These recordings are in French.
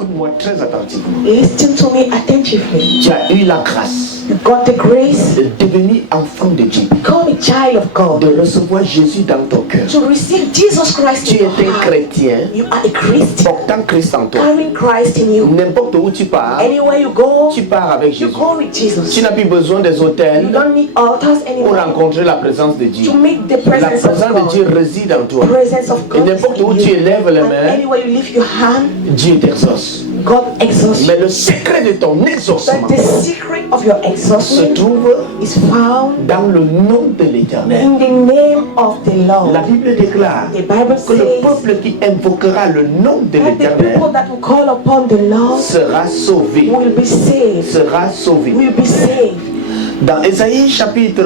Écoute-moi très attentivement. Listen to me attentively. Tu as eu la grâce You got the grace de devenir enfant de Dieu, to become a child of God, de recevoir Jésus dans ton cœur. to receive Jesus Christ Tu in your es un heart. chrétien You are a Christian, portant Christ en toi. carrying Christ in you. N'importe où tu pars, Anywhere you go, tu pars avec you Jésus. go with Tu Jesus. n'as plus besoin des You hôtels don't need altars pour anymore rencontrer la présence de Dieu. to meet the La presence of présence de Dieu God. réside en toi. The presence of Et God is n'importe où in tu you. élèves les And mains, anywhere you lift your hand, Dieu t'exauce. God exalts you. Mais le secret de ton exaucement But the secret of your se exhaustion trouve is found dans le nom de l'Éternel. in the name of the Lord. La Bible déclare The Bible que le says peuple qui invoquera le nom de that the l'Éternel people that will call upon the Lord sera sauvé. will be saved. Sera sauvé. Will be saved. Dans Ésaïe chapitre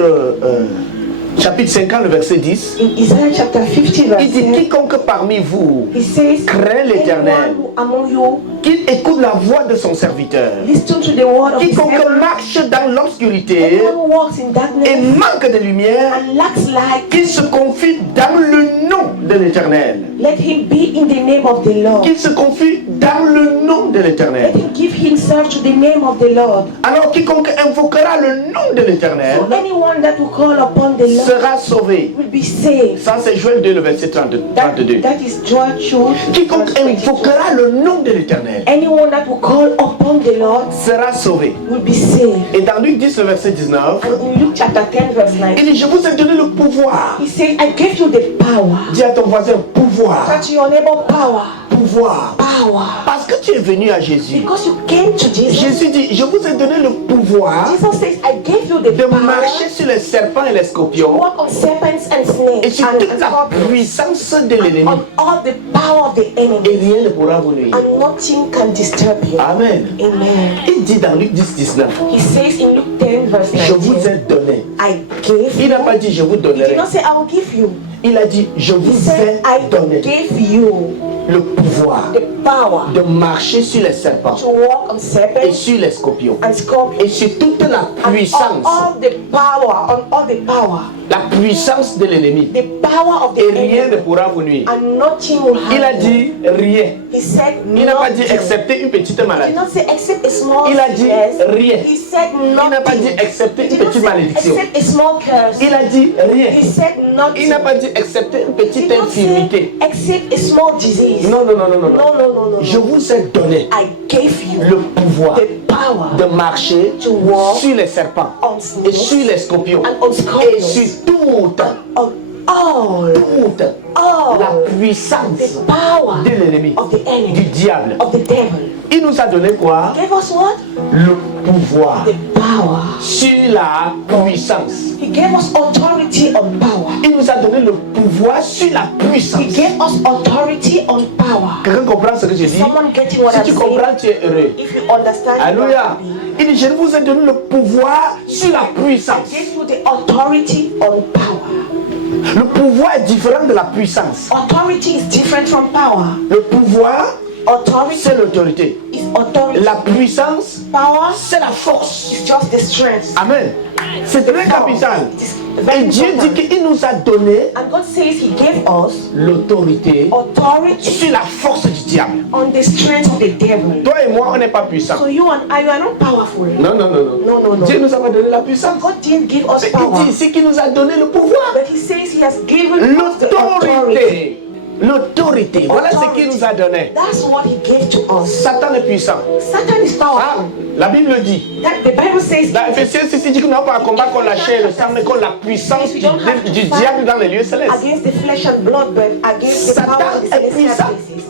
50, le verset 10, In Isaiah chapter 50 verse il dit 10, quiconque parmi vous he says, craint l'Éternel, anyone who among you qu'il écoute la voix de son serviteur, listen to the word of his quiconque servant, marche dans l'obscurité anyone who walks in et darkness manque de lumière, and lacks light, qu'il se confie dans le nom de l'Éternel. let him be in the name of the Lord. Qu'il se confie dans le nom de Let l'Éternel. him give himself to the name of the Lord. Alors quiconque invoquera le nom de l'Éternel So anyone that will call upon the Lord sera sauvé. will be saved. Ça c'est Joël 2, le verset 32. That is Joel 2. Quiconque verse 22. invoquera le nom de l'Éternel Anyone that will call upon the Lord sera sauvé. will be saved. Et dans Luc 10, le verset 19, And in Luke chapter 10 verse 9, il dit, je vous ai donné le pouvoir. he said, I gave you the power. Dis à ton voisin, pouvoir, Touch your neighbor, power. pouvoir. Power. Parce que tu es venu à Jésus. Because you came to Jesus. Jésus dit, je vous ai donné le pouvoir Jesus says, I gave you the de power marcher sur les serpents et les to scorpions walk on serpents and et snakes sur and toute la scorpions, puissance de and l'ennemi. on all the power of the Et enemy, rien ne pourra vous nuire. and nothing can disturb you. Amen. Amen. Il dit dans Luc 10, 19, He says in Luke 10 verse je vous 19, ai donné. I gave Il you. n'a pas dit je vous He did donnerai. not say I will give you. Il a dit je He vous said I ai donné gave you le pouvoir the power de marcher sur les serpents to walk on et serpents sur les scorpions and scorpions. et sur toute la And on puissance, all the power, la puissance de l'ennemi. the power of the Et rien ne enemy, pourra vous nuire. and nothing will Il a harm you. dit rien. He said Il n'a pas dit nothing. excepté une petite He did maladie. not say except a small Il a dit sickness. rien. He said Il n'a pas dit nothing. excepté He une did not petite say malédiction. except a small curse. Il a dit rien. He said Il nothing. n'a pas dit excepté une He petite did not say infirmité. except a small disease. Non, non, non, non, non. No, no, no, no, Je no. vous ai donné I gave you le pouvoir the power de marcher to walk sur les serpents on et snakes sur les scorpions and on et scorpions, sur toute on all la puissance the power de l'ennemi, of the du enemy, diable. of the devil. Il nous a donné quoi? Gave us what? Le pouvoir The power. sur la puissance. He gave us authority on power. Il nous a donné le pouvoir sur la He puissance. gave us authority on power. Quelqu'un comprend ce que je dis? Someone getting what Si I'm tu saying? comprends, tu es heureux. If you understand, you are Alléluia. happy. Il dit, je vous ai donné le pouvoir sur la I puissance. gave you the authority on power. Le pouvoir est différent de la puissance. Authority is different from power. Le pouvoir, Authority c'est l'autorité. is authority. La puissance, Power c'est la force. is just the strength. Amen. C'est très capital. It is Et very Dieu dit important. qu'il nous a donné And God says He gave us l'autorité authority sur la force du diable. on the strength of the devil. Toi et moi, on n'est pas puissants. So you and I, you are not powerful. Non, non, non, non. No, no, no. Dieu nous a pas donné la puissance. God didn't give us Mais power. il dit ici qu'il nous a donné le pouvoir. But He says He has given us the authority. L'autorité. L'autorité. Voilà ce qu'il nous a donné. That's what He gave to us. Satan est puissant. Satan is Ah, powerful. la Bible dit. That the Bible says Dans Ephésiens 6, il dit que nous n'avons pas à combattre contre la chair et le sang, mais contre la puissance du diable dans les lieux célestes. against the flesh and blood, but against the Satan power of the est celestial puissant. places.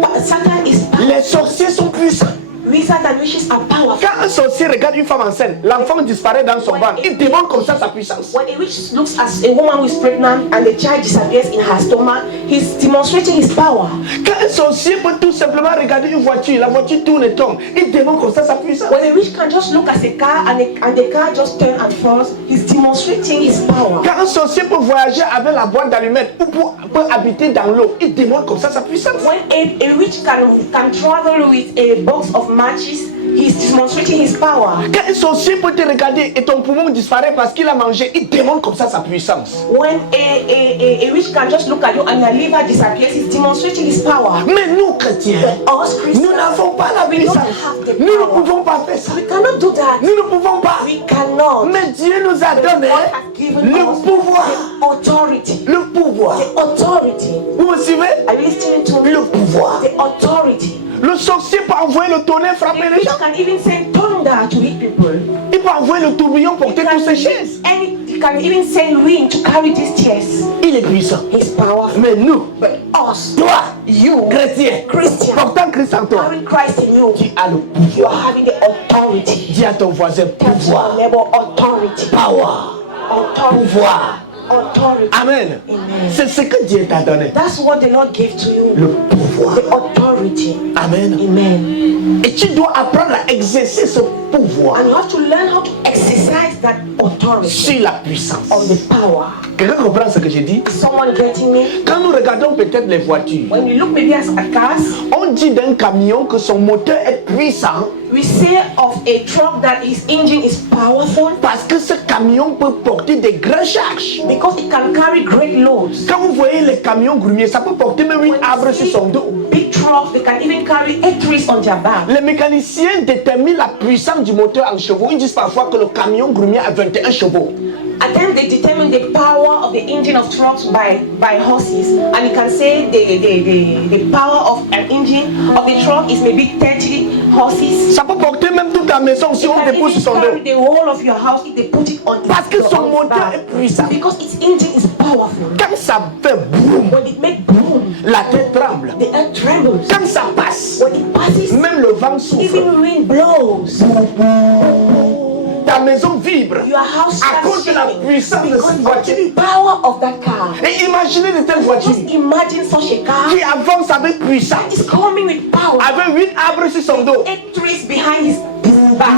But Satan is powerful. Les sorciers sont puissants. Wizards and witches are powerful. Quand un sorcier regarde une femme enceinte, l'enfant disparaît dans son ventre. Il démontre comme ça sa puissance. When a witch looks at a woman who is pregnant and the child disappears in her stomach, he's demonstrating his power. Quand un sorcier peut tout simplement regarder une voiture, la voiture tourne et tombe, il démontre comme ça sa puissance. When a witch can just look at a car and the car just turns and falls, he's demonstrating his power. Quand un sorcier peut voyager avec la boîte d'allumettes ou peut habiter dans l'eau, il démontre comme ça sa puissance. When a witch can travel with a box of matches, he's demonstrating his power. Quand un sorcier peut te regarder et ton poumon disparaît parce qu'il a mangé, il démontre comme ça sa puissance. When a witch can just look at you and your liver disappears, he's demonstrating his power. Mais nous, chrétiens, But us nous Christians, n'avons pas la we don't puissance. have the Nous ne power. pouvons pas faire ça. We cannot do that. Nous ne pouvons pas. We cannot. Mais Dieu nous a But donné God has given le us pouvoir. the authority. Le pouvoir. The authority. Vous me suivez? Are you listening to me? Le pouvoir. The authority. Le sorcier peut envoyer le tonnerre frapper The les witch gens. can even send thunder to hit people. Il peut envoyer le tourbillon porter toutes ces chaises. He can even send wind to carry these chairs. Il est puissant. He's powerful. Mais nous, But us, toi, you, chrétien, Christian, portant Christ en toi, having Christ in you, qui a le you are pouvoir. having the authority. Dis à ton voisin Tell your pouvoir. neighbor authority. Power. Authority. Pouvoir. Authority. Amen. Amen. C'est ce que Dieu t'a donné. That's what the Lord gave to you. Le pouvoir. The authority. Amen. Amen. Et tu dois apprendre à exercer ce pouvoir And you have to learn how to exercise that authority sur la puissance. on the power. Quelqu'un comprend ce que j'ai dit? Is someone getting me? Quand nous regardons peut-être les voitures, When you look maybe at cars, on dit d'un camion que son moteur est puissant we say of a truck that his engine is powerful parce que ce camion peut porter des grandes charges. because it can carry great loads. Quand vous voyez les camions grumiers, ça peut porter même 8 When arbres you sur see son dos. big trucks, they can even carry 8 trees on their back. Les mécaniciens déterminent la puissance du moteur en chevaux. Ils disent parfois que le camion grumier a 21 chevaux. At times they determine the power of the engine of trucks by horses, and you can say the power of an engine of the truck is maybe 30 horses. Ça peut porter même toute la maison si It on can dépose sur even son carry dos. the whole of your house if they put it on Parce que son on its moteur back. est puissant. Because its engine is powerful. Quand ça fait boum, When it makes boom, la terre tremble. the earth trembles. Quand ça passe, When it passes, même le vent souffle. even wind blows. Ta maison vibre Your house à cause de la starts shaking puissance de because cette of voiture. the power of that car. Et imaginez de telles voitures Just imagine such a car qui avance avec puissance, is coming with power. avec 8 arbres sur son dos. 8 trees behind his back.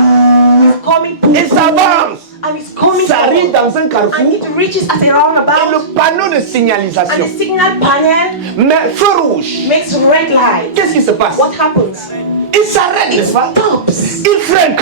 It's coming Et ça avance. and it's coming Ça arrive forward. dans un And carrefour it reaches at a et roundabout, le panneau de and signalisation the signal panel met feu rouge. makes red light. Qu'est-ce qui se passe? What happens? Il s'arrête, It n'est-ce pas? stops. Il freine.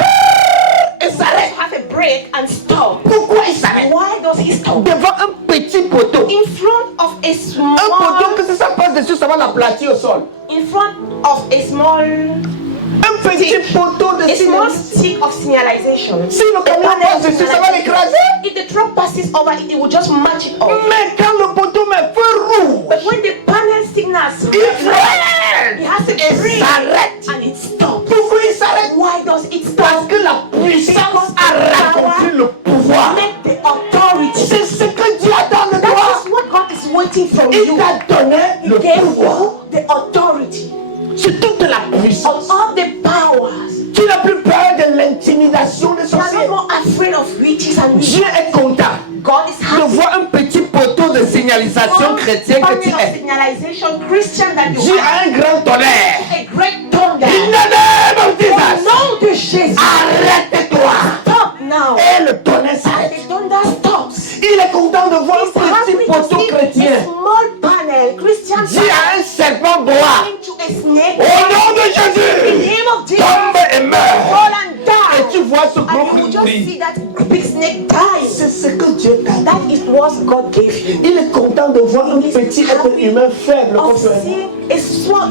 Il It s'arrête. have a break and stop. Pourquoi il s'arrête? Why does he stop? Devant un petit poteau. In front of a Un poteau small, que si ça passe dessus, ça va l'aplatir au sol. in front of a small, Un petit poteau de a small signalisation. stick of signalization. Si le camion panel passe of dessus, ça va l'écraser. If the truck passes over it, it will just match it up. Mais quand le poteau met feu rouge, But when the panel signals il red light, freine. it has to Et breathe s'arrête. and it stops. Pourquoi il s'arrête? Why does it Parce stop? que la puissance a rencontré le pouvoir. Make the authority. C'est ce que Dieu attend de That toi. is what God is waiting from Il you. t'a donné He le gave pouvoir. you the authority C'est toute la of puissance. all the powers. Tu n'as plus peur de l'intimidation des You are sorciers. not more afraid of witches and Dieu wizards. est content God is de happy. voir un petit poteau de signalisation chrétien que tu Panel of es. signalization Christian that you Dieu are. a un grand tonnerre. A great thunder. In the name of Oh, Jesus. no, de Jésus. Arrête-toi. Stop now. Et le tonnerre s'arrête. The thunder stops. Il est content de voir He's un happy petit to poteau see chrétien. a small panel, Christian Dieu a un serpent bois. into a snake. Au nom de In the Jésus. name of Jesus, Tombe et meurt. fall and Et die. tu vois ce And you will gros just cri. see that big snake die. C'est ce que Dieu t'a dit. That is what God gave you. Il est content de voir un petit être humain faible comme Of toi. seeing a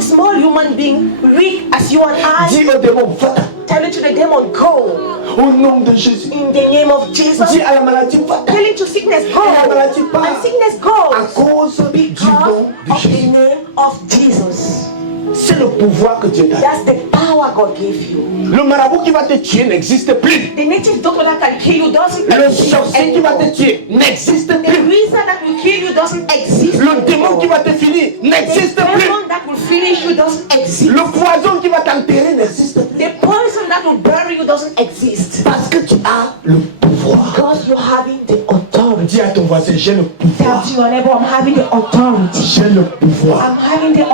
small human being weak as you and I. Dis au démon, va-t'en. Tell it to the demon, go. Au nom de Jésus. In the name of Jesus. Dis à la maladie, va-t'en. Tell it to sickness, go. Et la maladie part. And sickness À goes. cause du Because nom de of the Jésus. name of Jesus. C'est le pouvoir que Dieu t'a That's the power God gave you. donné. Le marabout qui va te tuer n'existe plus. The native doctor that can kill you doesn't Le exist sorcier qui va anymore. te tuer n'existe The plus. wizard that will kill you doesn't exist Le démon anymore. qui va te finir The n'existe plus. demon that will finish you doesn't exist. Le poison qui va t'enterrer n'existe plus. The poison that will bury you doesn't exist. Parce que tu as le pouvoir. Because you're having the authority. Dis à ton voisin, j'ai le Tell pouvoir. to your neighbor, I'm having the authority. J'ai le pouvoir. I'm having the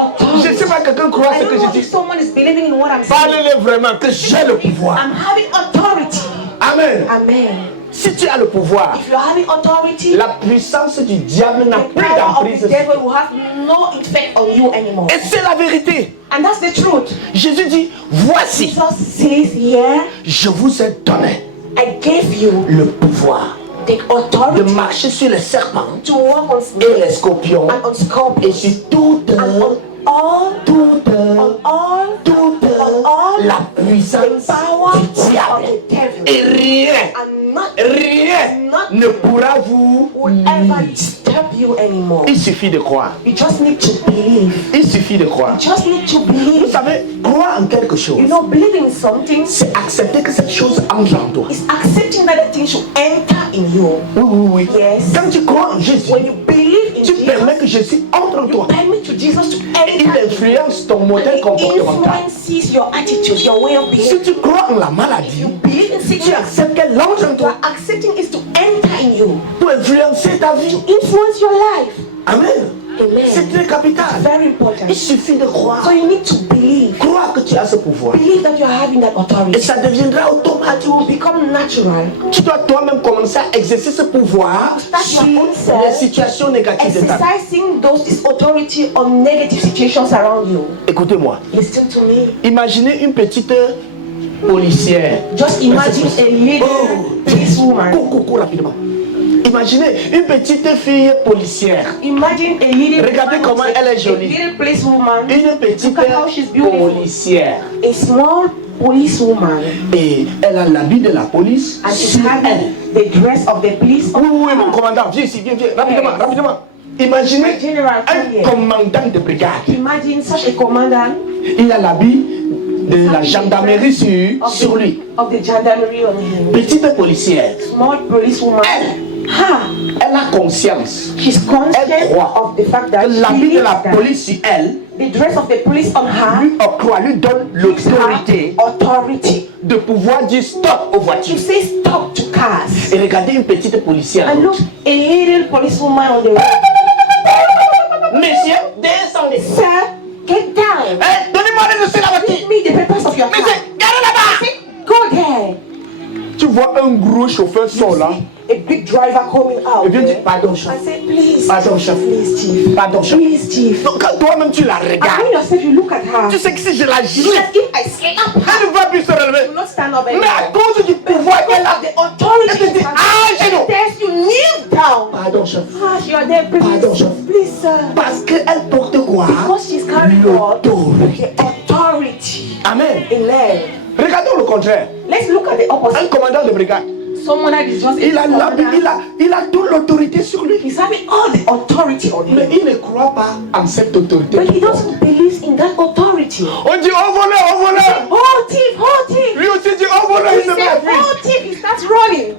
Je ne sais authority. pas quelqu'un croit I ce don't que know je if dis. someone is believing in what I'm saying. Parlez-le vraiment que j'ai le pouvoir. I'm having authority. Amen. Amen. Si tu as le pouvoir, If you're having authority, la puissance du diable n'a the plus power of d'emprise. the devil will have no effect on you anymore. Et c'est la vérité. And that's the truth. Jésus dit, voici, Jesus says here, je vous ai donné I gave you le pouvoir the de authority marcher sur les serpents to walk on et les snakes scorpions and on et scorpions sur toute and on all toute puissance power du diable. of the devil. Et rien And nothing ne pourra vous will ever disturb you anymore. Il suffit de croire. You just need to believe. Il suffit de croire. You just need to Vous believe. savez, croire en quelque chose, You know, believing in something c'est accepter que cette chose entre en toi. is accepting that the thing should enter in you. Oui, oui, oui. Yes. Quand tu crois en Jésus, When you believe in tu permets Jesus, que Jésus entre en you toi. permit to Jesus to Et il enter in you. influence ton modèle It comportemental. influences your attitude, your way of Si behaving. tu crois en la maladie, You believe in tu sickness. acceptes qu'elle entre en You toi are accepting is to enter in you, pour influencer ta vie. influence your life. Amen. Amen. C'est très capital. Very important. Il suffit de croire. So you need to believe. Croire que tu as ce pouvoir. Believe that you are having that Et authority. ça deviendra It automatique. will become natural. Tu dois toi-même commencer à exercer ce pouvoir Start your sur own self, les situations négatives de ta vie. Exercising this authority on negative situations around you. Écoutez-moi. Listen to me. Imaginez une petite policière. Just imagine a little policewoman. Cours rapidement. Imaginez une petite fille policière. Imagine a little. Regardez comment elle est jolie. A little policewoman. Une petite Look at how she's beautiful. policière. A small policewoman. Et elle a l'habit de la police And she's sur elle. having the dress of the police. Oui, oui, mon commandant, viens ici, viens, rapidement, Yes. rapidement. Imaginez General, come un here. commandant de brigade. Imagine such a commander. Il a l'habit de la gendarmerie sur lui. Of the gendarmerie on him. Petite policière. Small policewoman. Elle a conscience She's conscious Elle croit of the fact that que she l'habit de believes la that police sur elle the dress of the police on her lui octroie, lui donne gives her l'autorité authority de pouvoir dire stop aux to voitures. say stop to cars. Et regardez une petite policière. And look, a little policewoman on the road. Monsieur, descendez. Sir, get down. Hein, donnez-moi les dossiers de la voiture. Give me the papers of your car. Monsieur, gardez là-bas. Go there. Tu vois un gros chauffeur sort là. A big driver coming out. Et viens dire there. pardon, chef. I say, please, Pardon, chef. please, chief. Pardon, chef. Please, chief. Donc quand toi-même tu la And regardes, when yourself, you look at her. tu sais que si je la You know gifle, that if I slap her, elle ne va plus se she relever. will not stand up Mais à anymore. cause du pouvoir qu'elle a, The authority elle te dit, ah, genou. says you kneel down. Pardon, chef. Ah, you are there, please. Pardon, chef. Please, sir. Parce qu'elle porte quoi? Because she's carrying God, L'autorité. the authority. Amen. Amen. Regardons le contraire. Let's look at the Un opposite. commandant de brigade. Someone that is just Il a l'habit, commander. il a toute l'autorité sur lui. He's having all the authority on Mais him. il ne croit pas en cette autorité. But he doesn't believe in that authority. On dit oh voleur, oh voleur. Oh, thief, oh, thief. Lui aussi dit oh voleur, He il se met says, à fuir. oh, thief. He starts running.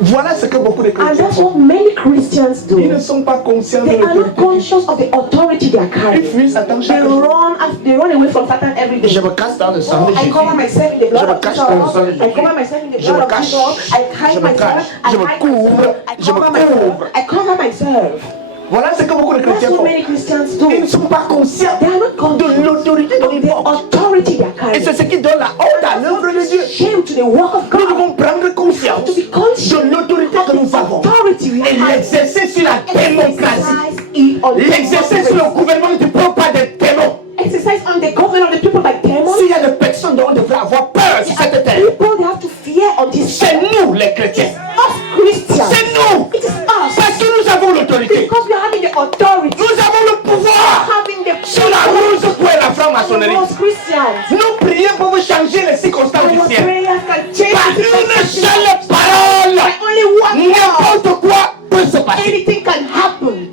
Voilà ce que beaucoup de And chrétiens that's font. what many Christians Ils ne do. sont pas conscients de They are not l'autorité. conscious of the authority they are Ils carrying. fuient Satan They chaque jour. run away from Satan every day. Je me casse dans le sang Oh, de I cover Jésus. myself in the Je blood me of cache Jesus. dans le sang de I Jésus. cover myself in the Je me blood of cache. Jesus. I Je hide me myself. cache. I Je me hide couvre. myself. I Je me cover myself. couvre. I cover myself. Voilà ce que beaucoup de That's chrétiens what font. many Christians do. Ils ne sont pas conscients They are not de conscious l'autorité dont of ils the portent. authority they are Et carrying. c'est ce qui donne la honte à l'œuvre de Dieu. Shame to the work of Nous God. devons prendre conscience To be conscious de l'autorité of que the nous avons authority we et have. l'exercer sur la démocratie. Exercise it on L'exercer sur le gouvernement ne dépend pas des démons. Exercise on the government of the people like demons. S'il y a des personnes dont on devrait avoir peur sur cette terre, People they have to fear on this. c'est nous les chrétiens. Us Christians. C'est nous. It is us. Parce que nous avons l'autorité. Because we are having the authority. Nous avons le pouvoir Having the sur la ruse pour la franc-maçonnerie. Most Christians. Nos prières peuvent changer les circonstances Our du ciel. prayers can change Par the une circumstances. seule parole, By only one word, n'importe quoi peut se passer. anything can happen.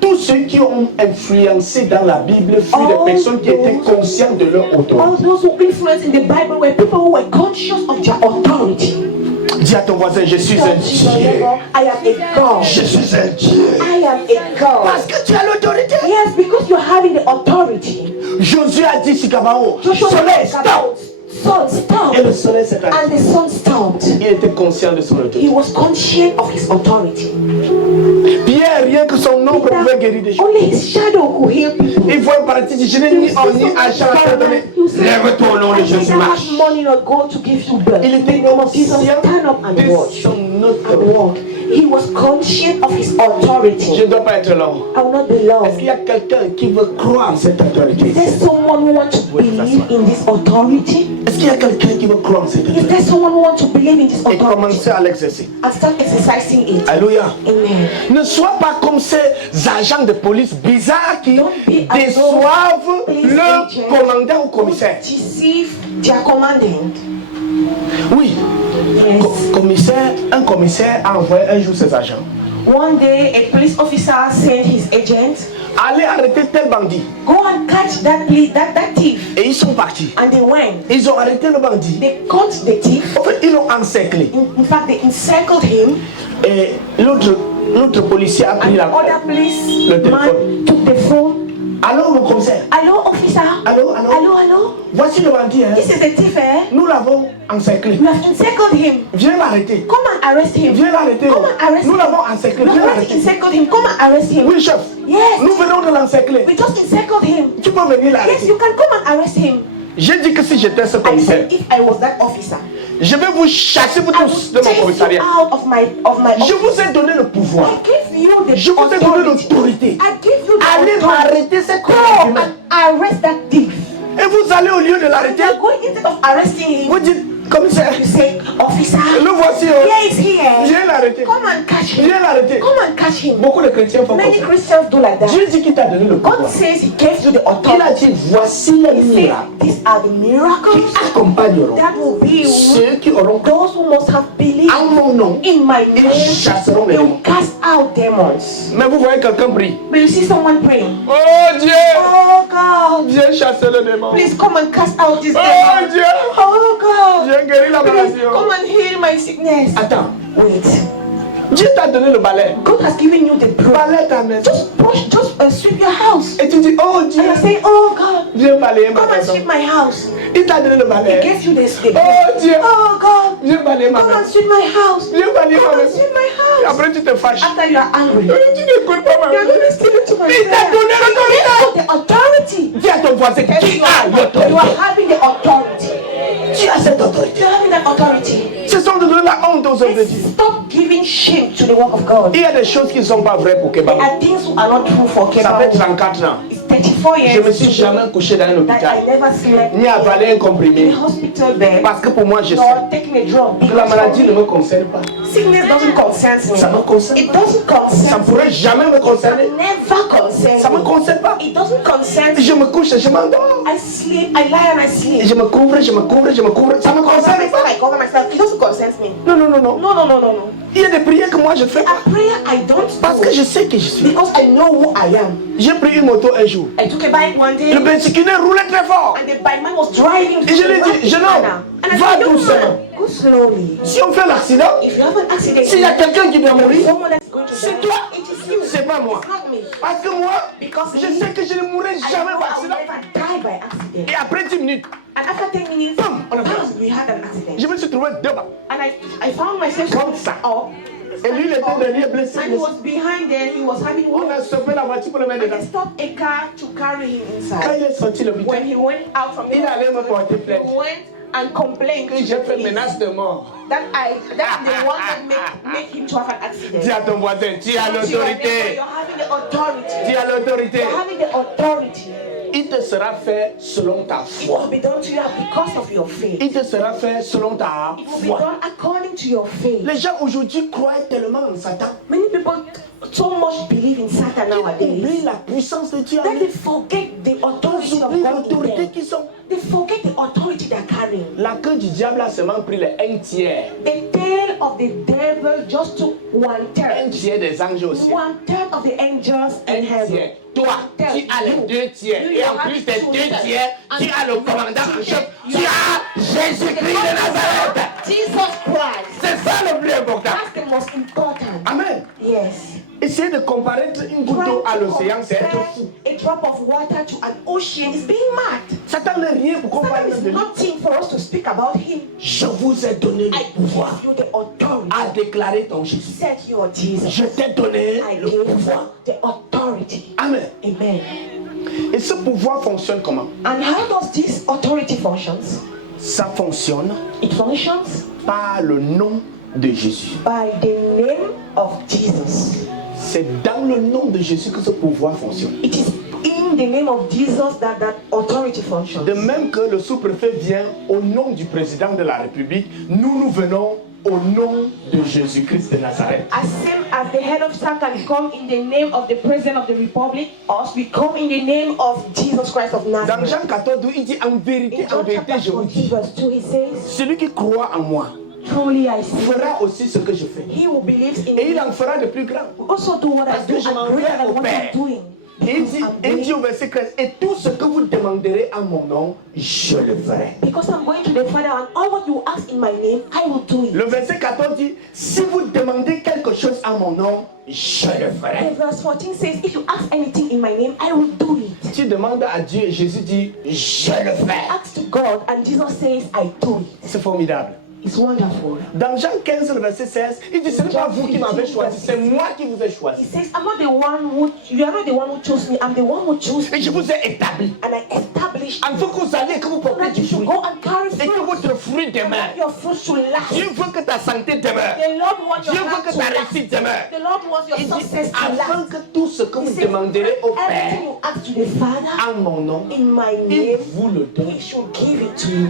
Tous ceux qui ont influencé dans la Bible furent des personnes qui étaient conscientes de leur All autorité. those who influenced in the Bible were people who were conscious of their authority. Dis à ton voisin, je suis un Tell your Dieu. neighbor, I am a God. Je suis un Dieu. I am a God. Parce que tu as l'autorité. Yes, because you're having the authority. Josué a dit sur Gabao, Joshua soleil, spoke stop. about sun stop, Et le soleil s'est arrêté. and the sun stopped. Il était conscient de son He autorité. was conscious of his authority. Pierre, rien que son ombre pouvait guérir des gens. Only his shadow could heal people. Il voit un paralytique, je n'ai ni or ni argent à te donner. Lève-toi au nom de Jésus, I marche. have money or gold to give you birth. Il In était the name of Jesus, conscient stand up and de watch son and autorité. walk. He was conscious of his Je authority. ne dois pas être long. I will not be Est-ce long. qu'il y a quelqu'un qui veut croire en cette autorité? There's someone who wants to believe in this authority. Est-ce qu'il y a quelqu'un qui veut croire en cette If autorité? there's someone who wants to believe in this Et authority commencer à l'exercer. and start exercising it. Alléluia. Amen. Ne sois pas comme ces agents de police bizarres qui Don't be déçoivent police le agents commandant ou commissaire. deceive their commandant. Oui, Yes. un commissaire a envoyé un jour ses agents. One day, a police officer sent his agent, Allez arrêter tel bandit. go and catch that thief. Et ils sont partis. And they went. Ils ont arrêté le bandit. They caught the thief. En fait, ils l'ont encerclé. In fact, they encircled him. Et l'autre policier a pris And the la other policeman téléphone. took the phone. Alors, mon commissaire. Hello, officer. Allô. Hello. Voici le bandit. Hein. This is the thief, eh? Nous l'avons encerclé. You have encircled him. Viens l'arrêter. Come and arrest him. Viens l'arrêter. Come and arrest Nous him. l'avons encerclé. We Viens have l'arrêter. encircled him. Come and arrest him. Oui, chef. Yes. Nous venons de l'encercler. We just encircled him. Tu peux venir Yes, l'arrêter. you can come and arrest him. J'ai dit que si j'étais ce I commissaire, said, if I was that officer, je vais vous chasser vous I tous de would mon take you commissariat. out of my Je office. vous ai donné le pouvoir. I give you the Je vous ai donné authority. l'autorité. I give you the Allez authority. m'arrêter cet Go humain. and arrest that thief. Et vous allez au lieu de And l'arrêter, you're going instead of arresting him. vous dites, commissaire, You say, officer, le voici. Oh. here is here. Viens l'arrêter. Come and catch him. Viens l'arrêter. Come and catch him. Beaucoup de chrétiens font comme Many ça. Christians do like that. Dieu dit qu'il t'a donné le God pouvoir. says He gave you the Il a authority. dit, voici les He said, miracles these are the qui miracles accompagneront that will be ceux qui auront those who must have believed en mon nom. in my Ils name. chasseront les They will démons. cast out demons. Mais vous voyez quelqu'un prie. But you see someone praying. Oh Dieu, Oh God, viens chasser le démon. please come and cast out this Oh demon. Dieu, Oh God, viens guérir la please maladie. come and heal my sickness. Attends, Wait, Dieu t'a donné le balai. God has given you the broom. Balai ta maison. Just brush, just sweep your house. Et tu dis, oh Dieu, And you're saying, oh God, viens balayer ma come and maison. sweep my house. Il t'a donné le He balai. gave you this. The Oh Dieu, Oh God, viens balayer ma come and maison. sweep my house. Viens balayer ma Come and maison. sweep my Et house. après tu te fâches. After you are angry, Tu n'écoutes pas ma you're maison. going to steal into my Il t'a prayer. donné l'autorité. The authority. Dis à ton voisin, Yes, qui you a are l'autorité. having the authority. Tu as cette autorité. You're having that authority. Ce sont de donner la honte aux œuvres de Dieu. Stop giving shame to the work of God. Il y a des choses qui ne sont pas vraies pour There Kebab. are things who are not true for Ça fait Kebab. 34 ans. It's 34 Je me years suis jamais couché dans un that I hôpital, never slept ni avalé un in comprimé. a hospital bed Parce que pour moi, je sais nor taking a drug. que la Because maladie ne for me concerne pas. me, sickness doesn't concern Ça me me. concerne It pas. doesn't Ça concern ne pourrait jamais me concerner. me. Never concern Ça ne me me. concerne pas. It doesn't concern Je me. me couche et je m'endors. I sleep, I lie and I Et sleep. je me couvre, je me couvre, je me couvre. Ça ne me Cover concerne myself, pas. I cover myself. It doesn't concern me. Non, non, non, non. No, no, no, no, no. Il y a des prières que moi je fais pas. A prayer I don't Parce que do je sais qui je suis. because I know who I am. J'ai pris une moto un jour. I took a bike one day Le benziquinaire roulait très fort. and the bike man was driving. Et je lui ai dit, jeune homme, And I va said, young doucement. man, go slowly. Si on fait l'accident, If you have an accident, s'il y a quelqu'un qui doit mourir, someone that's going to c'est die, toi. it is you. C'est pas moi. It's not me. Parce que moi, Because je sais que je ne mourrai I jamais know par I will accident. never die by accident. Et après 10 minutes, And after 10 minutes, Boom, on a fait. we had an accident. je me suis trouvé devant. And I found myself Comme ça. up. Et lui, il était up, derrière blessé. and he was behind there. He was having On wounds. a stoppé la voiture pour le mettre And dedans. they stopped a car to carry him Quand inside. il est sorti de l'hôpital, When he went out from the il allait me hospital, porter plainte. he went and complained Que to j'ai the fait police menace de mort. that the one that make him to have an accident. Dis à ton voisin, tu as But you are there, l'autorité. you're having the authority. Tu as l'autorité. You're having the authority. Il te sera fait selon ta It foi. will be done to you because of your faith. Il te sera fait selon ta It will be foi. done according to your faith. Les gens aujourd'hui croient tellement en Satan. Many people so much believe in Satan Ils oublient nowadays la puissance de Dieu. that they forget the Ils authority of oublient God in l'autorité them. qu'ils ont. They forget the authority they're carrying. La queue du diable a seulement pris le 1/3. The tail of the devil just took 1/3. 1/3 des anges aussi. 1/3 of the angels in heaven. Toi, tu as les 2/3. Et en plus des 2/3, tu as le commandant en chef. Tu as Jésus-Christ de Nazareth. Jesus Christ. C'est ça le plus important. That's the most important. Amen. Yes. Essayez de comparer une goutte d'eau à l'océan, c'est être fou. A drop of water to an ocean is being mad. Satan n'est rien pour comparer Satan is de lui. nothing for us to speak about him. Je vous ai donné I le pouvoir give you the authority. à déclarer ton Jésus. Set your Jesus. Je t'ai donné I le give pouvoir. you the authority. Amen. Amen. Et ce pouvoir fonctionne comment? And how does this authority functions? Ça fonctionne It functions par le nom de Jésus. by the name of Jesus. C'est dans le nom de Jésus que ce pouvoir fonctionne. It is in the name of Jesus that authority functions. De même que le sous-préfet vient au nom du président de la République, nous venons au nom de Jésus-Christ de Nazareth. As same as the head of state can come in the name of the president of the republic, us we come in the name of Jesus Christ of Dans Nazareth. Jean 14, il dit en vérité, In John chapter je vous 14 dis, verse 2, he says, celui qui croit en moi truly I say, fera aussi ce que je fais. he who believes in Et il me en fera de plus grand. will also do what I Parce do que je m'en and greater vais au than what Père. I'm doing. Et il dit au verset 13, et tout ce que vous demanderez en mon nom, je le ferai. Because I'm going to the Father and all what you ask in my name, I will do it. Le verset 14 dit, si vous demandez quelque chose en mon nom, je le ferai. And verse 14 says, if you ask anything in my name, I will do it. Tu demandes à Dieu et Jésus dit, je le fais. Ask to God and Jesus says, I do it. C'est formidable. It's wonderful. Dans Jean 15, le verset 16, il dit, ce n'est pas vous qui m'avez choisi, c'est moi qui vous ai He choisi. says, you are not the one who chose me, I'm the one who chose Et je you. vous ai établi. And I established Il faut que vous alliez et que vous so portez that you du should fruit. go and carry Et que fruit. votre fruit demeure. Your fruit should last. Dieu veut que ta santé demeure. The Lord wants your Dieu veut health que to ta last. réussite demeure. The Lord wants your Il dit, success to afin last. que tout ce que He vous says, demanderez au everything Père you ask to the Father en mon nom, in my il name, vous le donne. He should give it to you.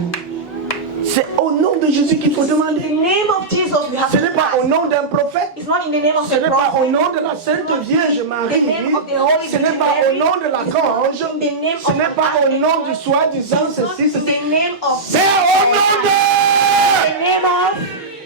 C'est au nom de Jésus qu'il faut In the demander. name of Jesus, we have Ce to n'est pas ask. au nom d'un prophète. It's not in the name of Ce the n'est pas au prophet. nom de la Sainte Vierge Marie. The name of the Holy Ce n'est Virgin pas au Mary. nom de l'archange. In the name Ce of n'est the pas au nom archangel. du soi-disant It's not ceci, in ceci. the name of C'est au nom the de... name of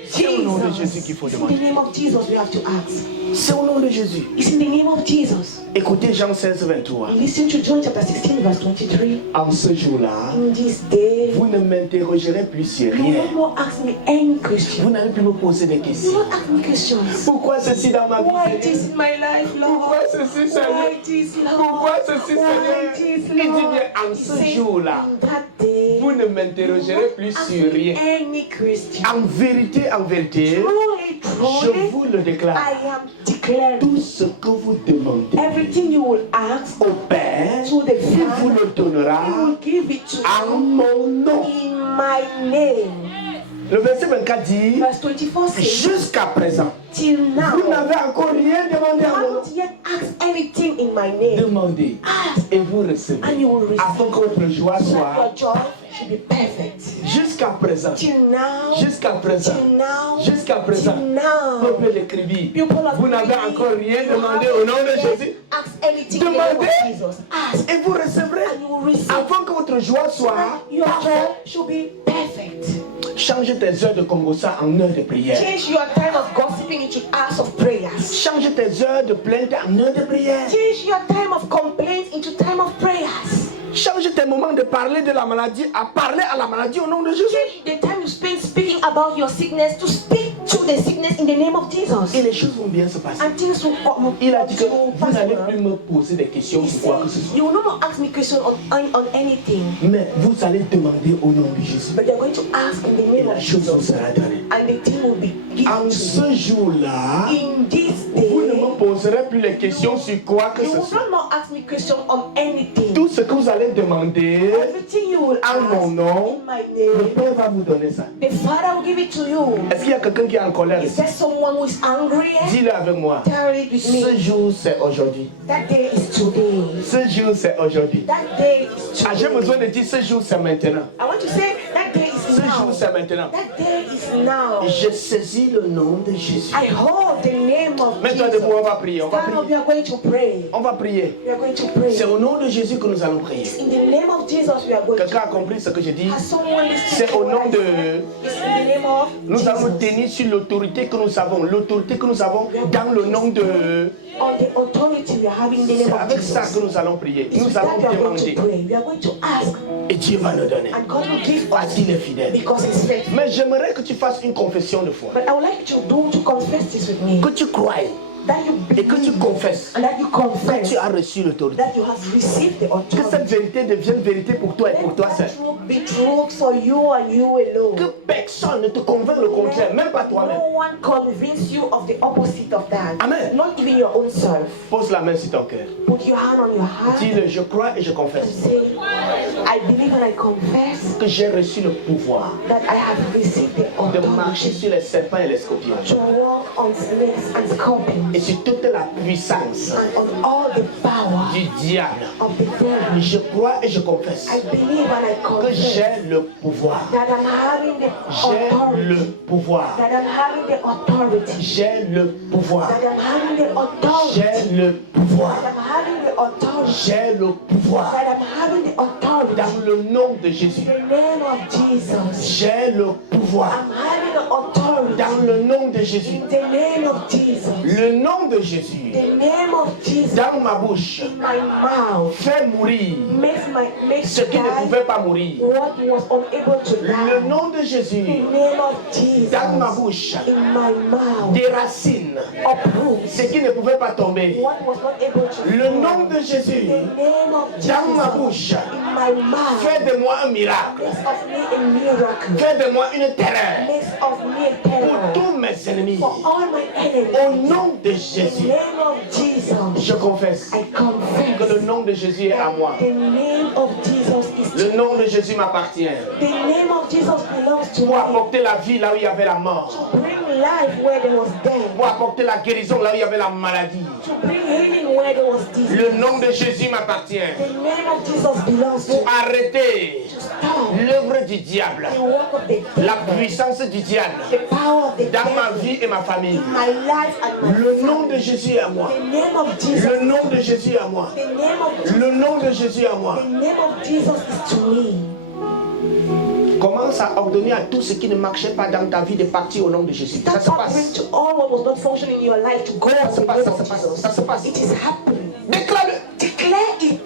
C'est au nom de Jésus Jesus. qu'il faut It's in demander. the name of Jesus we have to ask. C'est au nom de Jésus. It's in the name of Jesus. Écoutez Jean 16, 23. Listen to John chapter 16 verse 23. En ce jour-là, In this day, vous ne m'interrogerez plus sur you rien. will not ask me any question. Vous n'allez plus me poser des You questions. will not ask me questions. Pourquoi ceci dans ma vie, Why it Seigneur? is in my life, Lord? Pourquoi ceci, Seigneur? Why it is, Lord? Pourquoi ceci, Why Seigneur? it is, Il dit Lord? bien, en He ce says, jour-là, in that day, vous ne m'interrogerez plus ask sur me rien. any question. En vérité, Truly, je truly, vous le déclare. I am declaring Tout ce que vous demandez everything you will ask au Père, to the il vous Father, le donnera He will give it to en you mon nom. in my name. Le verset 24 dit, Verse 24 says, jusqu'à présent, till now, vous n'avez encore rien demandé you à mon nom. haven't yet asked anything in my name. Demandez Ask, et vous recevez. and you will receive. Afin que votre joie So that soit your joy should be perfect. jusqu'à présent. Till now, Jusqu'à présent. till now, Jusqu'à présent. till now. Peuple de Kribi, People of vous n'avez Kribi, encore rien you demandé haven't au nom de yet Jésus. asked anything in the name of Demandez. Jesus. Ask, Et vous recevrez. and you will receive. Afin que votre joie So soit that your parfaite. joy should be perfect. Change tes heures de congossa en heures de prière. Change your time of gossiping into hours of prayers. Change tes heures de plainte en heures de prière. Change your time of complaints into time of prayers. Change tes moments de parler de la maladie à parler à la maladie au nom de Jésus. Change the time you spend speaking about your sickness to speak to the sickness in the name of Et Jesus. les choses vont bien se passer. And things will Il a dit que will vous pass n'allez well. plus me poser des questions He sur quoi que ce said, soit. you will no more ask me questions on anything, Mais vous allez demander au nom de Jésus. but you're going to ask in the Et name la of chose vous Jesus. sera donnée. And the thing will be En given to ce jour-là, you. In this vous ne day, me poserez plus les questions sur quoi que you ce will soit. not more ask me questions on anything. Tout ce que vous allez demander, Everything you will en mon ask nom, in my le name, Père va vous donner ça. the Father will give it to you. Est-ce qu'il y a quelqu'un qui est en colère Is ici? there someone who is angry? Dis-le avec moi. Tell it with Ce me. jour, c'est aujourd'hui. That day is today. Ce jour, c'est aujourd'hui. That day is Ah, j'ai today. besoin de dire ce jour, c'est maintenant. I want to say that day is Ce jour, now. c'est maintenant. That day is now. Je saisis le nom de Jésus. I hold the name of Mets-toi Jesus. debout, on va prier. On va Stand up, prier. we are going to pray. On va prier. We are going to pray. C'est au nom de Jésus que nous allons prier. In the name of Jesus, we are going Quelqu'un to a compris ce que je dis? Has someone listened C'est to au what nom I de... said? It's in the name of Nous allons nous Jesus. tenir sur l'autorité que nous avons. L'autorité que nous avons dans le nom de... On the authority we are having in the C'est name of avec ça Jesus. que nous allons prier. It's with Nous that allons we are going to demander. pray. We are going to ask, Et Dieu va nous donner. and God will give Parce us qu'il est fidèle. because He's faithful. Mais j'aimerais que tu fasses une confession de foi. But I would like to confess this with me. Que tu croies That you et que tu believe confesses and that you que confess tu as reçu l'autorité. that you have received the Que authority. cette vérité devienne vérité pour toi et pour toi seul. Let that truth be truth for you and you Que alone. personne ne te convainc le contraire, même pas toi-même. No one convince you of the opposite of that. Amen. Not even your own self. Pose la main sur ton cœur. Put your hand on your heart Dis-le, je crois et je and confesse say, I believe and I confess que j'ai reçu le pouvoir that I have received the de marcher authority sur les serpents et les scorpions. to walk on snakes and scorpions et sur toute la puissance and on all the power du diable. of the devil. Je crois et je confesse I believe and I que confess j'ai le pouvoir. that I'm having the J'ai le authority. pouvoir. That I'm having the authority. J'ai le pouvoir. That I'm having the authority. J'ai le pouvoir. That I'm having the authority. J'ai le pouvoir. That I'm having the authority. Dans le nom de Jésus. In the name of Jesus. J'ai le pouvoir. I'm having the authority. Dans le nom de Jésus. In the name of Jesus. Le nom de Jésus. The name of Jesus. Dans ma bouche. In my mouth. Fait mourir Makes ce qui ne die pouvait pas mourir. what was unable to Le die. nom de Jésus. In the name of Jesus. Dans ma bouche. In my mouth. Des racines. Uproot Ce qui ne pouvait pas tomber. what was not able to Le nom de Jésus. In the name of Jesus. Dans ma bouche. In my mouth. Fais de moi un miracle. Makes of me a miracle. Fais de moi une terreur. Makes of me a Pour terror. tous mes ennemis. For all my enemies. Au nom de In the Jésus. name of Jesus. Je confesse I confess. que le nom de Jésus est à moi. The name of Jesus is Le nom de Jésus m'appartient. The name of Jesus belongs to Pour me. apporter la vie là où il y avait la mort. To bring life where there was death. Pour apporter la guérison là où il y avait la maladie. To bring healing where there was disease. Le nom de Jésus m'appartient. The name of Jesus belongs to Pour me. arrêter To stop l'œuvre du diable, the work of the la devil. puissance du diable The power of the dans ma devil vie et ma famille. in my life and my Le nom family. de Jésus est à moi. The name of Jesus. Le nom de Jésus est à moi. The name of Jesus. Le nom de Jésus est à moi. The name of Jesus is to me. Commence à ordonner à tout ce qui ne marchait pas dans ta vie de partir au nom de Jésus. Ça Start se ordering passe. to all what was not functioning in your life to go Ça in se the passe, name ça of se passe, Jesus. ça se passe. It is happening. Déclare-le. Declare it.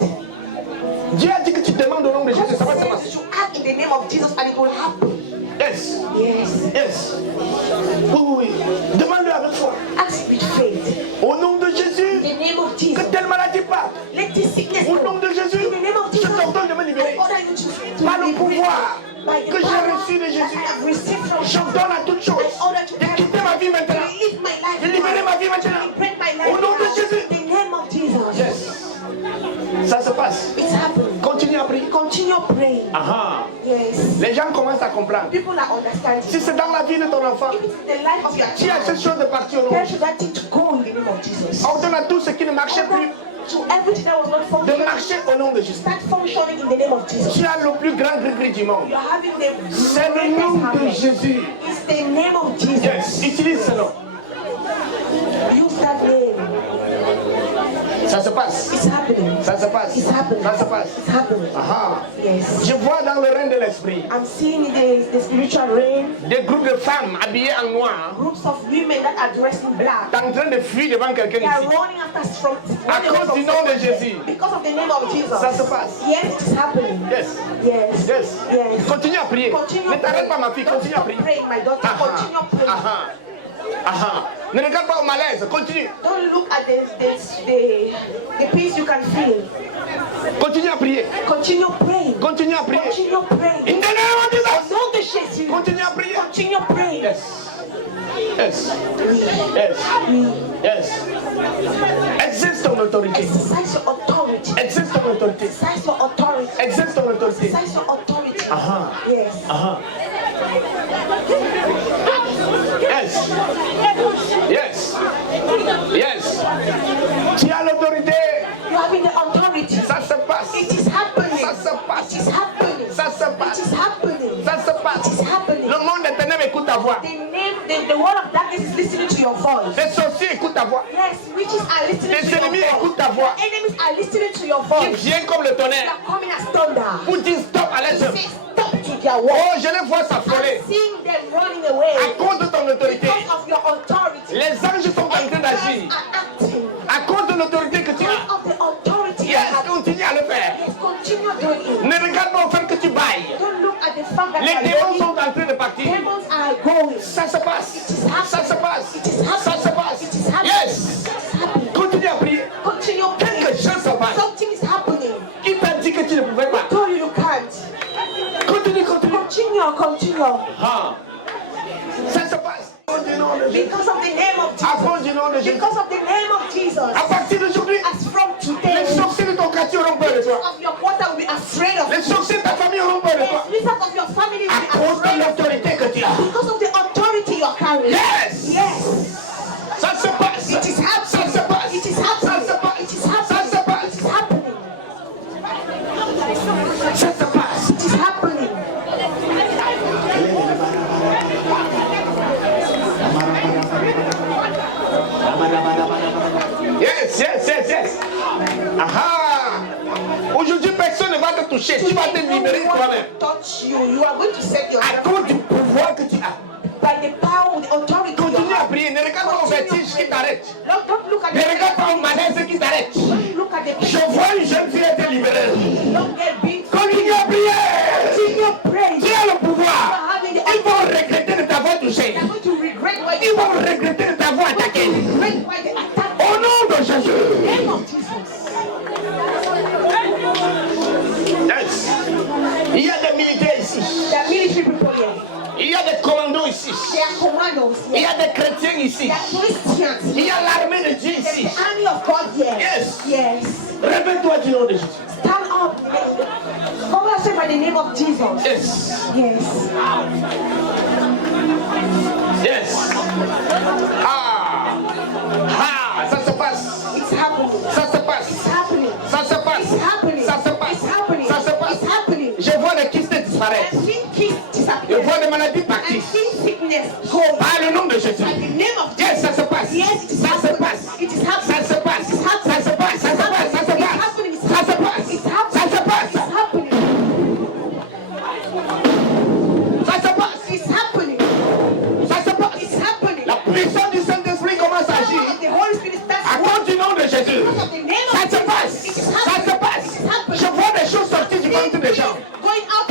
Dieu a dit que tu demandes au nom de God Jésus, ça va se says passer. you should act in the name of Jesus and it will happen. Yes, Yes. yes. Oui, oui, oui. Demande-le avec foi. Ask with faith. Au nom de In Jésus, the name of que Jesus. telle maladie parte. Let this sickness Au go. nom de Jésus, In the name of je Jesus. t'ordonne de me libérer. I order you to Par le be free. pouvoir By the que j'ai power reçu de Jésus, that I have received from j'ordonne à toute chose I order to de quitter ma vie maintenant. release my life. De libérer ma vie maintenant. Break my life. Au nom de now. Jésus. In the name of Jesus. Yes. Ça se passe. It's happening. Continue à prier. Continue praying. Aha. Yes. Les gens commencent à comprendre. People are understanding. Si c'est dans la vie de ton enfant, If it's in the life of your tu as cette child, chose de partir au nom de tell Jésus. that thing to go in the name of Jesus. Ordonne à tout ce qui ne marchait plus To everything that was not de functioning, marcher au nom de Jésus. start functioning in the name of Jesus. Tu as le plus grand gris du monde. You're having the C'est le nom de greatest Jésus. harvest. It's the name of Jesus. Yes, utilise ce nom. Use that name. Ça se passe. It's happening. Ça se passe. It's happening. Ça se passe. It's happening. Aha. Yes. Je vois dans le règne de l'esprit I'm seeing in the spiritual realm des groupes de femmes habillées en noir groups of women that are dressed in black. en train de fuir devant quelqu'un They are ici. running after from À cause du nom de Jésus. because of the name of Jesus. Ça se passe. Yes, it's happening. Yes. Yes. Yes. Yes. Continue à prier. Continue Ne t'arrête pas, ma fille. Don't Continue à stop prier. praying, my daughter. Continue Aha. praying. Aha. Aha. Ne regarde pas au malaise. Continue. Don't look at the peace you can feel. Continue à prier. Continue praying. Continue à prier. Continue praying. In the name of Jesus. Au nom de Jésus. Continue à prier. Continue praying. Yes. Yes. Yes. Yes. Exerce ton autorité. Exercise your authority. Exerce ton autorité. Exercise your authority. Exerce ton autorité. Exercise your authority. Aha. Yes. Aha. Yes. Yes. Yes. Tu as l'autorité. You are having the authority. Ça se passe. It is happening. Ça se passe. It is happening. Ça se It passe. is happening. Ça se passe. It is happening. Le monde des ténèbres écoute ta voix. The word of darkness is listening to your voice. Les sorciers écoutent ta voix. Yes, witches are listening Les to your ennemis voice. écoutent ta voix. Enemies are listening to your Qui voice. vient comme le They tonnerre are coming as thunder. pour dire stop à Say les œuvres. stop to their work. Oh, je les vois s'affoler I'm seeing them running away à cause de ton autorité. because of your authority. Les anges sont en train Angels d'agir are acting à cause de l'autorité que tu because as. of the authority you Yes, have. continue à le faire. Yes, continue doing it. Ne regarde pas au fait que tu bailles. Don't look at the fact that Les you are démons going. sont en train de partir. Demons are going. Ça se passe. Ça se passe. It is happening. Ça se passe. It is happening. Yes. It's happening. Continue à prier. Continue Quelque praying. chose se passe. Something is happening. Qui t'a dit que tu ne pouvais pas? Told you you can't. Continue, continue. Continue. Ah. Ça se passe. Au nom du nom de Jésus. Because of the name of À Jesus. cause du nom de Jésus. Because of the name of Jesus. À partir d'aujourd'hui, As from today, les sorciers de ton quartier auront peur de toi. of your quarter will be afraid of Les you. sorciers de ta famille auront peur de toi. The wizards of your family will À be cause de afraid of l'autorité que tu as. you. Because of the authority you are carrying. Yes. Yes. Ça se passe. It is happening. toucher, tu vas te libérer toi-même. Touch you. You are going to set À yourself cause du pouvoir que tu as. by the power, the authority. Continue à prier. Ne regarde pas au vertige qui t'arrête. Don't look at Ne regarde pas au malaise qui t'arrête. Don't look at the Je vois une jeune fille être libérée. Don't get big. Continue à prier. Continue praise. Tu as le pouvoir. Ils vont regretter de t'avoir touché. They're going to regret why Ils vont regretter de t'avoir attaqué. regret why they attacked Au nom de Jésus. the name of Jesus. Yes. Il y a des militaires ici. There are military people here. Il y a des commandos ici. There are commandos Il y here. a des chrétiens ici. There are Christians. Il y a l'armée de Dieu There's ici. the army of God here. Yes. Yes. Réveille-toi du nom de Jésus. Stand up. Cover yourself by the name of Jesus. Yes. Yes. Yes. Ah. Ah. Ça se passe. It's happening. Ça se passe. It's happening. Ça se passe. It's happening. Ça se passe. It's happening. Ça se passe. It's happening. Je vois les kystes disparaître. I've seen kids Je disappear. vois les maladies I've partir. seen sickness go. Par le nom de Jésus. By the name of Jesus. Yes, ça se passe. Yes, it is Ça se happening. passe. It is Ça happening. se passe. It's happening. Ça se passe. Ça se passe. Ça se It's passe. happening. It's Ça se happening. passe. It's Ça happening. se passe. It's happening. Ça se passe. It's happening. Ça se passe. It's happening. La puissance du Saint-Esprit commence à The agir. power of the Holy Spirit starts À cause du nom de Jésus. because of the name of Ça se Jesus. passe. It is Ça happening. se passe. It is happening. Je vois des choses sortir du ventre des gens. Going out.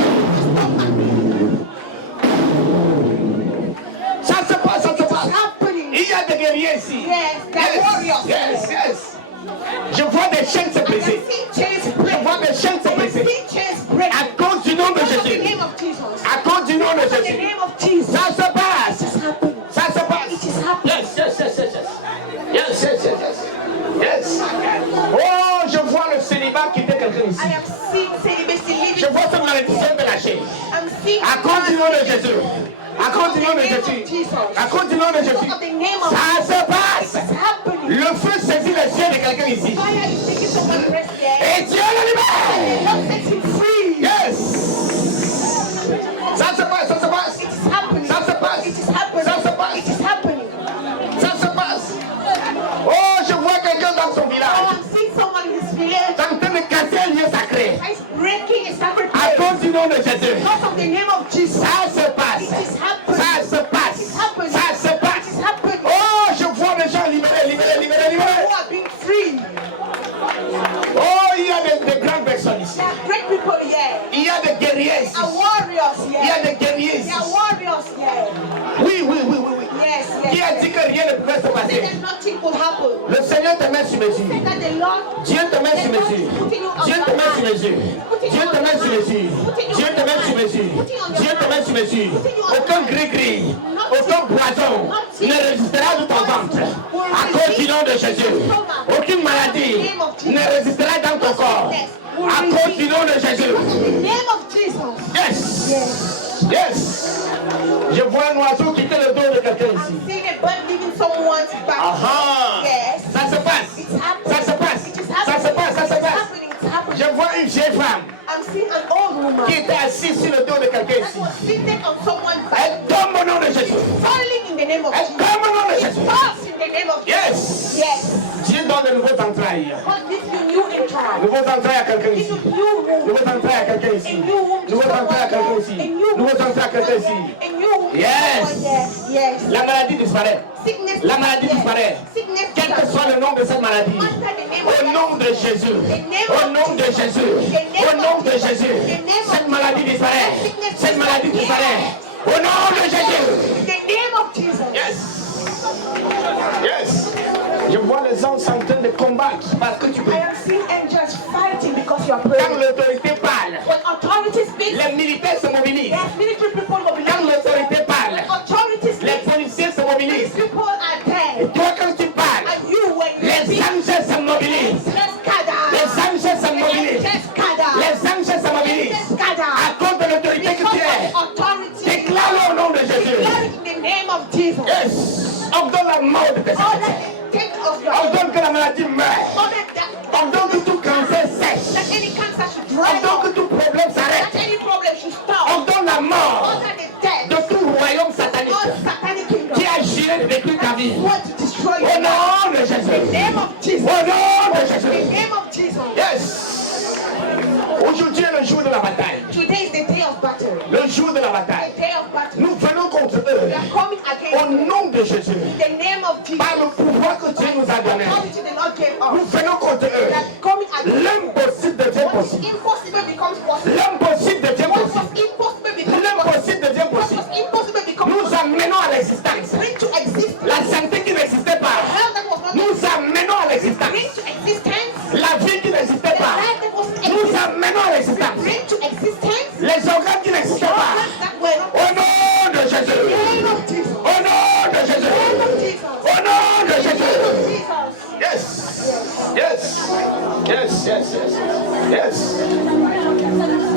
Ça se passe. Ça se It's passe. happening. Il y a des guerriers ici. Yes, there are warriors. Yes, yes. Je vois des chaînes se I briser. have seen chains Je break. vois des chaînes se I have briser. seen chains break. À cause du nom de Because of the Jésus. name of Jesus. À cause du nom de Because of the Jésus. name of Jesus. Ça se passe. It's happening. Ça se passe. It is happening. Yes, yes, yes, yes, yes. Yes, yes, yes, yes. Yes. Oh, je vois le célibat quitter quelqu'un ici. I have seen celibacy Je living. vois cette malédiction de lâcher. I'm seeing À cause du nom de Jésus. À cause du nom de Jésus. À cause du nom de because Jésus. of the name of Ça se passe. It's happening. Le feu saisit les cieux de quelqu'un ici. Fire is taking someone's breath there. Et Dieu le libère. Lord sets him free. Yes. Ça se passe, ça se passe. It is happening. Ça se passe. It is happening. Ça se passe. It is happening. Ça se passe. Oh, je vois quelqu'un dans son Oh, village. I'm seeing someone in his village. En train de casser un lieu sacré. He's breaking a sacred À place. cause du nom de Jésus. Because of the name of Jesus. Ça se passe. It is happening. Ça se passe. It is happening. Ça se It passe. is happening. Oh, je vois des gens libérés, libérés, libérés, libérés. Who are being free. Oh, il y a des grandes personnes ici. There are great people here. Il y a des guerriers ici. There are warriors Il y a here. des guerriers ici. There are warriors here. Oui, oui, oui, oui, oui. Yes, Qui yes. a dit que rien ne pouvait se Say passer? that nothing could happen. Le Seigneur te met sur mesure. Say that the Lord, Dieu te met sur mesure. Dieu te met sur mesure. Dieu te met sur mesure. Dieu te met sur mesure. Dieu te met sur mesure. Aucun gris-gris, aucun poison ne résistera de ton ventre. À cause du nom de Jésus. Aucune maladie ne résistera dans ton corps. À cause du nom de Jésus. the name of Jesus. Yes. Yes. Yes. Je vois un oiseau quitter le dos de quelqu'un ici. I'm seeing a bird leaving someone's back. Aha. Yes. Ça se passe. It's happening. Ça se passe. It is Ça se happening. passe. Ça se It's passe. happening. It's happening. Je vois une vieille femme I'm seeing an old woman qui était assise sur le dos de quelqu'un that ici. was seated on someone's back. Elle tombe au nom de Jésus. Falling in the name of Elle Jesus. tombe au nom de It Jésus. falls in the name of Jesus. Yes. Yes. Dieu donne de nouveaux entrailles. God gives you new entrance. Nouveaux entrailles à quelqu'un Gives ici. you new room. Nouveaux entrailles à quelqu'un ici. A new room to Nouveaux someone entrailles à quelqu'un ici. there. A new room Nouveaux to entrailles à quelqu'un ici. someone there. A new room to Yes. someone there. Yes. La maladie disparaît. Sickness La maladie disparaît. Sickness Quel que soit le nom de cette maladie. Au nom de Jésus. Au nom de Jésus. Au nom de Jésus. Cette maladie disparaît. Cette maladie disparaît. Au nom de Jésus. In the name of Jesus. Yes. Yes. Je vois les anges en train de combattre parce que tu peux. I am seeing angels fighting because you are Quand praying. l'autorité parle, When authority speaks, les militaires se mobilisent. there's military people Quand mobilizing. l'autorité parle, Authority les speaks, policiers se these mobilisent. people are there. Toi, quand tu parles, And you, when you les speak, anges se mobilisent. let's gather. Les anges se mobilisent. Let's gather. Les anges se mobilisent. Let's gather. À cause de l'autorité que Because tu es, of authority. déclare-le au nom de Jésus. Declare it in the name of Jesus. Yes. Ordonne la mort de tes All enfants. that take of your Ordonne que la maladie meure. all that Ordonne que tout cancer cesse. that any cancer should dry Ordonne up. que tout problème That s'arrête. any problem should stop. Ordonne la mort All that is dead. de tout royaume satanique All satanic kingdom. qui a géré de détruire ta vie. Want to destroy Au you. nom de In the Jésus. name of Jesus. Au nom de In the Jésus. name of Jesus. Yes. Aujourd'hui est le le jour de la bataille. Today is the day of battle. Le jour de la bataille. The day of battle. Nous venons contre eux. We are coming Au against them. nom de Jésus. In the name of Jesus. Par le pouvoir que Dieu nous a donné. Authority the Lord gave Nous us. venons contre eux. We are coming against them. L'impossible devient What is possible. impossible becomes possible. L'impossible devient What was possible. impossible becomes L'impossible devient What possible. was impossible becomes Nous amenons à l'existence bring to existence. la santé qui n'existait pas. Health that was not Nous amenons à l'existence bring to existence. la vie qui n'existait The pas. life that was Nous existence. amenons à l'existence Bring to existence. les organes qui n'existaient pas. That were not Au nom de Jésus. name of Jesus. Au nom de Jésus. Name of Jesus. Au nom de Jésus. Jesus. Yes. Yes. Yes. Yes. Yes. Yes.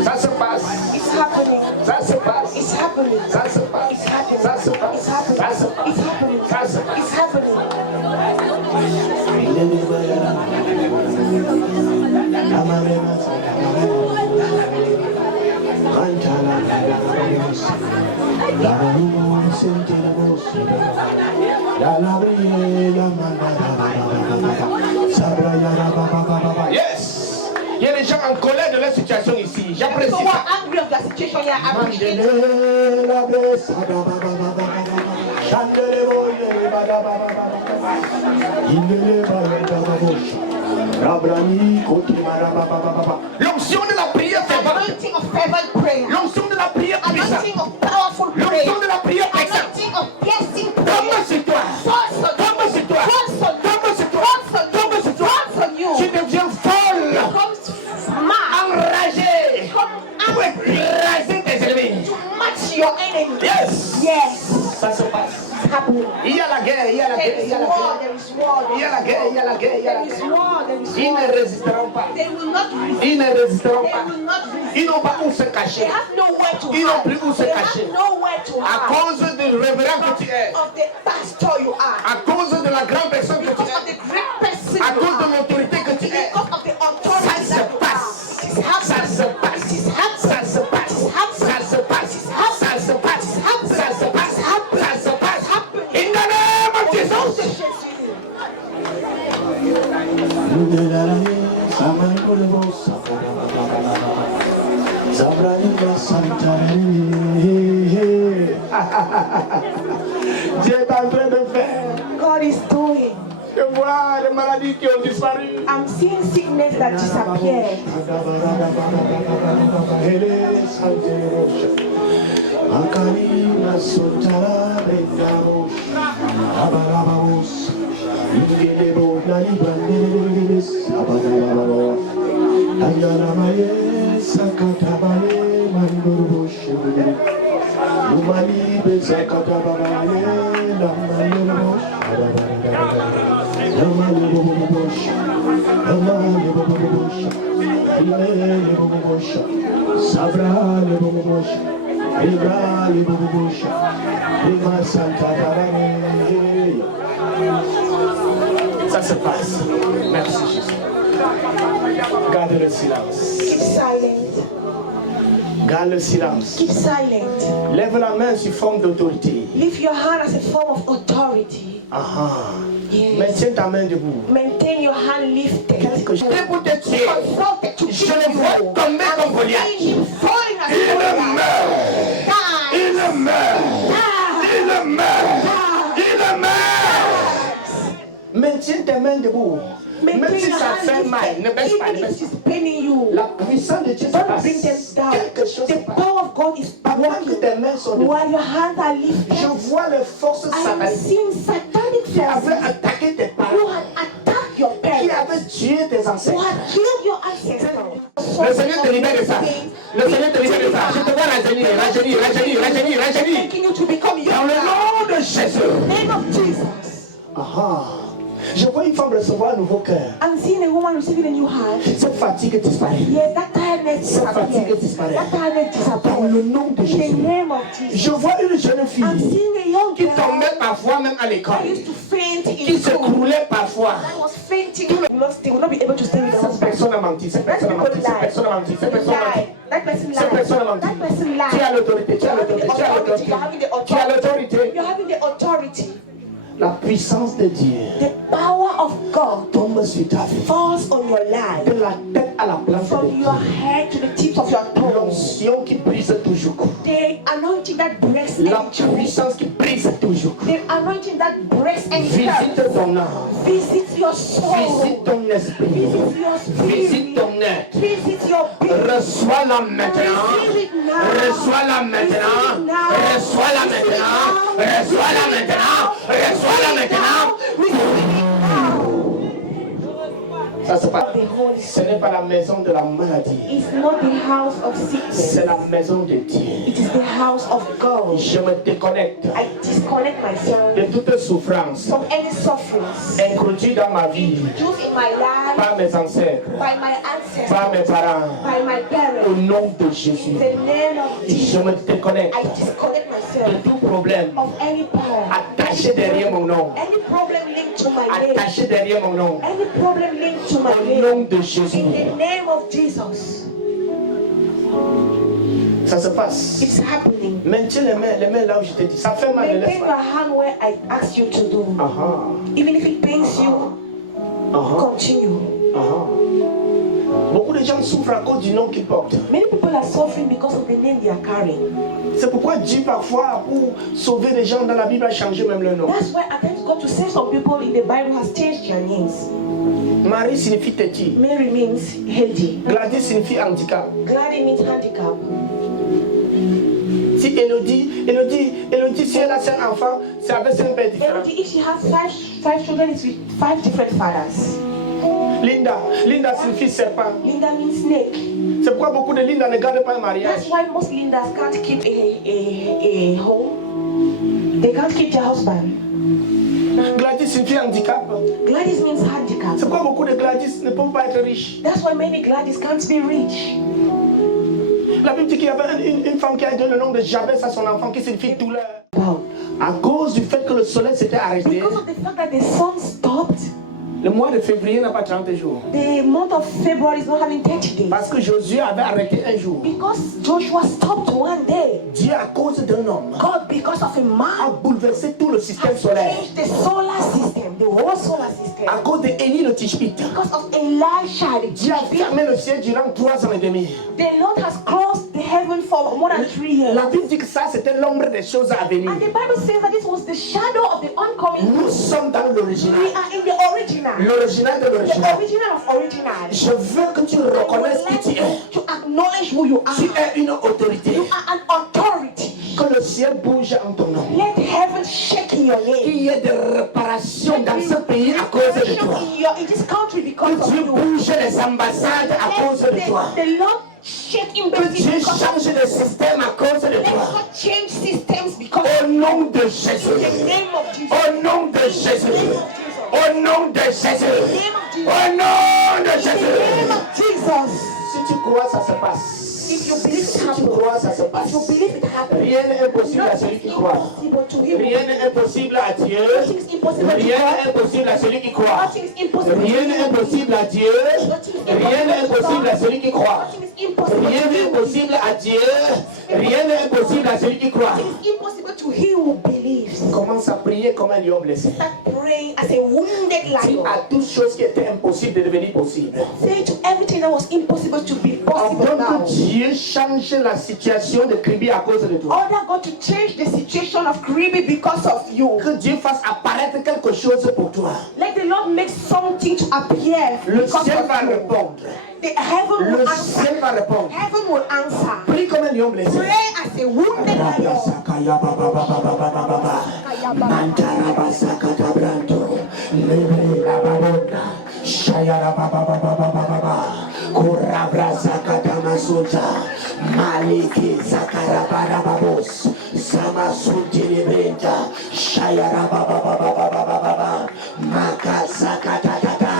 Ça se passe. It's happening. Ça se passe. It's happening. Ça se passe. It's happening. Ça se passe. It's happening. Ça se passe. It's happening. Ça se passe. It's happening. Yes. Il y a des gens en colère de leur situation ici. J'apprécie So we're ça. angry of the situation here. I appreciate it. L'onction de la prière fervente. Anointing of fervent prayer. L'onction de la prière puissante. Anointing of powerful prayer. L'onction de la prière puissante. Anointing of piercing Tombe prayer. sur toi. Falls on you. Tombe sur toi. Falls on you. Tombe sur toi. Falls on you. Tombe sur toi. Falls on you. Tu deviens folle. Comes mad. Enragé. Come Pour angry. écraser tes ennemis. To match your enemy. Yes. Yes. Ça se passe. It's happening. Il y a la guerre. Il y a la There guerre. Il is y a la war. guerre. There is war. Il y a la guerre. Il y a la guerre. Il y a la There is guerre. war. There is Ils war. ne résisteront pas. They will not resist. Ils ne résisteront They pas. will not resist. Ils n'ont pas où se They cacher. have nowhere to Ils n'ont hide. plus où se They cacher. have nowhere to À hide. cause du révérend que tu es. Of the pastor you are. À cause de la grande personne que tu Because of es. the great person À you cause de are. l'autorité que tu es. Because of the authority Ça se that you passe. are. It's happening. Ça se passe. It's happening. Ça se passe. Ça se passe. Ça se passe. Ça se passe. Ça se passe. In the name of Jesus. Dieu est en train de faire. God is doing. Je vois les maladies qui ont disparu. I'm seeing sickness that disappeared. Ça se passe. Merci Jésus. Garde le silence. Keep silent. Garde le silence. Keep silent. Lève la main sous forme d'autorité. Lift your hand as a form of authority. Yes. Maintiens ta main debout. Maintain your hand lifted. C'était pour te tuer. Consulted to Je le vois tomber comme Goliath. him falling as Il Goliath. meurt. Die. Il meurt. Il meurt. Il meurt. Maintiens tes mains debout. Même Maintain si your ça hand fait mal, lifted. ne baisse pas, ne Even baisse if pas. it's paining you, La puissance de Dieu se don't passe. bring them down. Quelque chose se The passe. power of God is Pendant que working. tes mains sont debout, While your hands are lifted, je vois les forces I am sataniques seeing satanic qui avaient forces attaqué tes who parents, had attacked your qui parents, avaient tué tes who ancêtres. had killed your ancestors. Le Seigneur te libère de ça. Le Seigneur te libère de ça. Je te vois rajeunir, rajeunir, rajeunir, rajeunir, rajeunir. Making you to become Dans le younger. nom de Jésus. Name of Jesus. Je vois une femme recevoir un nouveau cœur. I'm seeing a woman receiving a new heart. Cette fatigue disparaît. Yes, that tiredness Cette fatigue disappears. disparaît. That tiredness Dans le disappears. nom de In the Jésus. name of Jesus. Je vois une jeune I'm fille seeing a young qui girl tombait parfois même à l'école, that used to faint qui in se school. croulait parfois. That was fainting. They will not be able to stay with the Cette husband. personne a menti, cette That personne a people menti, cette lie. personne a menti, cette personne a menti. Lie. That person Cette personne a lied. menti. That person Tu as lied. l'autorité, tu as You're having l'autorité, the tu as authority. l'autorité. You're having the Tu as authority. l'autorité. You're having the authority. La puissance de Dieu. The power of God Tombe sur ta vie. falls on your life. De la tête à la plante From de your head to the tips of your toes. L'onction qui brise toujours. The anointing that breaks La any chain. puissance qui brise toujours. The anointing that breaks any Visite curse. ton âme. Visit your soul. Visite ton esprit. Visit your Visite spirit. ton être. Visit your being. Reçois-la maintenant. Receive it now. Reçois-la maintenant. Reçois-la maintenant. Reçois-la maintenant. Reçois-la maintenant. Receive it now. Ça c'est pas. The Holy Ce n'est pas la maison de la maladie. It's not the house of sickness. C'est la maison de Dieu. It is the house of God. Je me déconnecte I disconnect myself de toute souffrance from any sufferings introduite dans ma vie introduced in my life par mes ancêtres, by my ancestors, par mes parents. by my Au parents. nom de In Jésus, the name of je Jesus, me déconnecte I disconnect de myself tout problème of any power, attaché derrière mon nom. any problem linked to my name, Attaché derrière mon nom. any problem linked to my Au name. nom de Jésus. In the name of Jesus, Ça se passe. it's happening. Maintiens les mains là où je t'ai dit. Ça fait mal, ne laisse Maintain your pas. hand where I asked you to do. Even if it pains you, continue. Beaucoup de gens souffrent à cause du nom qu'ils portent. Many people are suffering because of the name they are carrying. C'est pourquoi Dieu parfois, pour sauver les gens dans la Bible, a changé même leur nom. That's why at times God to save some people in the Bible has changed their names. Marie signifie têtu. Mary means healthy. Gladys signifie handicap. Gladys means handicap. Si Elodie, si elle a 5 enfants, c'est avec 5 pères différents. Elodie, if she has five children, it's with 5 different fathers. Linda signifie serpent. Linda means snake. C'est pourquoi beaucoup de Linda ne gardent pas un mariage. That's why most Lindas can't keep a home. They can't keep their husband. Gladys signifie handicap. Gladys means handicap. C'est pourquoi beaucoup de Gladys ne peuvent pas être riches. That's why many Gladys can't be rich. La Bible dit qu'il y avait une femme qui a donné le nom de Jabez à son enfant qui signifie douleur. Wow. À cause du fait que le soleil s'était arrêté, Because of the fact that the sun stopped, le mois de février n'a pas 30 jours. the month of February is not having 30 days. Parce que Josué avait arrêté un jour. Because Joshua stopped one day. Dieu, à cause d'un homme, God, because of a a man, bouleversé tout le système solaire. changed the solar system, the whole solar system. À cause d'Élie le Tishbite, Because of Elisha, the Dieu a fermé le ciel durant 3 ans et demi. The Lord has closed the heaven for more than 3 years. La Bible dit que ça c'était l'ombre des choses à venir. And the Bible says that this was the shadow of the oncoming. Nous sommes dans l'original. We are in the original. L'original de The l'original. original of original. Je veux que tu reconnaisses qui tu es. To acknowledge who you are. Tu es une autorité. You are an authority. Que le ciel bouge en ton nom. Let heaven shake in your name. Qu'il y ait des réparations dans ce pays à cause de toi. In this country because Que of Dieu you. bouge les ambassades à cause de toi. The Lord shake Que embassies Dieu because of change le système à cause de Let toi. God change systems because Au of nom de in Jésus. the name of Jesus. Au nom de Jésus. Au nom de Jésus. Au nom de In the name Jésus. of Jesus. Si tu crois, ça se passe. If you believe it Si tu happens, crois, ça se passe. if you believe it happens, Rien n'est impossible à celui qui croit. impossible to him. Rien n'est impossible à Dieu. Nothing is impossible to Rien God. n'est impossible à celui qui croit. Nothing is impossible to Rien n'est him. impossible à Dieu. Rien n'est impossible à celui qui croit. Nothing is impossible Rien to n'est him. impossible à Dieu. Rien n'est impossible à celui qui croit. Nothing is impossible to him who believes. Commence à prier comme un lion blessé. Start praying as a wounded Dis lion. à toutes choses qui étaient impossibles de devenir possibles. Say to everything that was impossible to be possible Ordonne now. que Dieu change la situation de Kribi à cause de toi. Order God to change the situation of Kribi because of you. Que Dieu fasse apparaître quelque chose pour toi. Let the Lord make something to appear Le because ciel va of you. répondre. The heaven Le will answer. ciel va répondre. Heaven will answer. Prie comme un lion blessé. Pray as a wounded lion. Maliki Zakarabarababos Samasutilibenta Shayarababababababa Makasakatata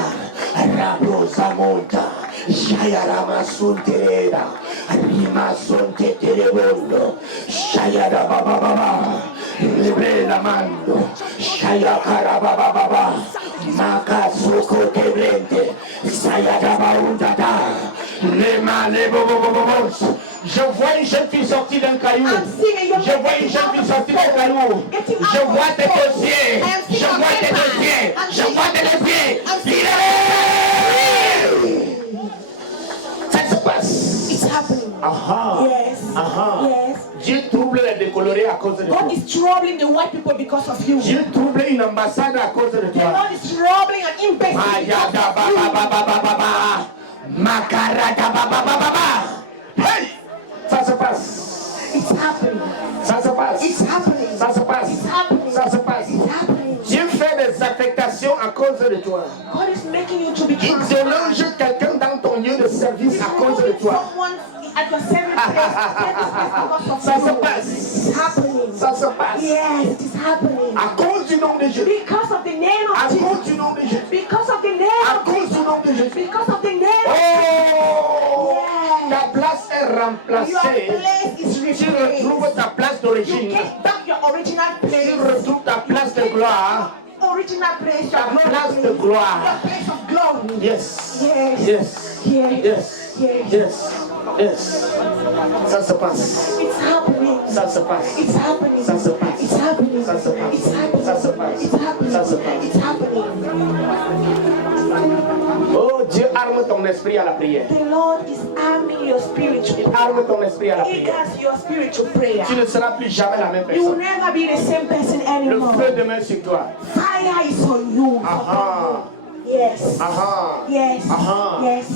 Rabosamonta Shayaramasuntereda Rimasonteterebondo Shayarabababa Libela Mando Shayakarabababa Makasukotebrente Sayarabaundada Lema Lebobobobos Je vois une jeune fille sortie d'un caillou. Je vois une jeune fille sortie d'un caillou. Je vois tes dossiers. Je vois tes dossiers. Je vois tes dossiers. Ça se passe. It's happening. Aha. Yes. Aha. Yes. Dieu trouble les décolorés à cause de toi. God is troubling the white people because of you. Dieu trouble une ambassade à cause de The toi. Lord is troubling an embassy Ayada because of baba you. baba baba. Makarada baba baba. Hey! Ça se passe. It's happening. Ça se passe. It's happening. Ça se passe. It's happening. Ça se passe. It's happening. Dieu fait des affectations à cause de toi. God is making you to be Il déloge quelqu'un dans ton lieu de service à cause de toi. Someone at your service place Ça se because of you. passe. It's happening. Ça se passe. Yes, it is happening. À cause du nom de Jésus. Because of the name À of Jesus. cause du nom de Jésus. Because of the À name of cause du nom de Jésus. Because of the name of Oh! Yes. Ta place est Your remplacée. place is Tu replaced. retrouves ta place You d'origine. get back your original Tu place. retrouves ta place de gloire. Original place, Ta your place de glory. gloire. Your place of glory. Yes. Yes. Yes. Yes. Yes. Yes. Yes. Yes. Ça se passe. It's happening. Ça se passe. It's happening. Ça se passe. It's happening. Ça se passe. It's happening. Ça se passe. It's happening. Ça se passe. It's happening. Oh, Dieu arme ton esprit à la prière. The Lord is arming your spirit to Il pray. arme ton esprit à la He prière. has your spirit to prayer. Tu ne seras plus jamais la même You will personne. never be the same person Le anymore. feu demeure sur toi. Fire is on you. Aha. Yes. Aha. Yes. Aha. Yes.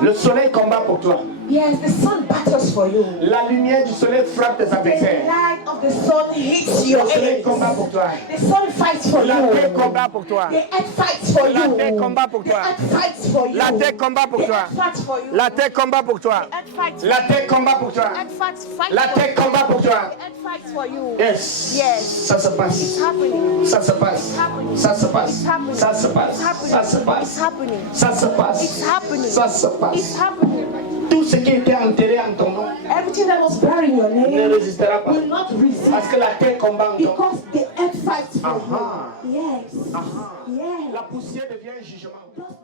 Le soleil combat pour toi. Yes, the sun battles for you. La lumière du soleil frappe tes The adversaires. light of the sun hits your Le soleil enemies. combat pour toi. The sun fights for La terre you. combat pour toi. The earth fights for La you. terre combat pour The toi. earth fights for you. La terre combat pour The toi. earth fights for you. La terre combat pour toi. The earth fights. La terre combat pour toi. The earth fights La for terre you. combat pour toi. The earth fights for you. Yes. Yes. Ça se passe. It's happening. Ça se passe. happening. Ça se passe. It's happening. Ça se passe. It's happening. Ça se passe. It's happening. Ça se passe. It's happening. Ça se It's passe. happening. Tout ce qui était enterré en ton nom Everything that was buried in your ne name résistera pas. will not resist. Parce que la terre combat en ton nom. Because the earth fights for Aha. you. Yes. Aha. Yes. La poussière devient un jugement. Just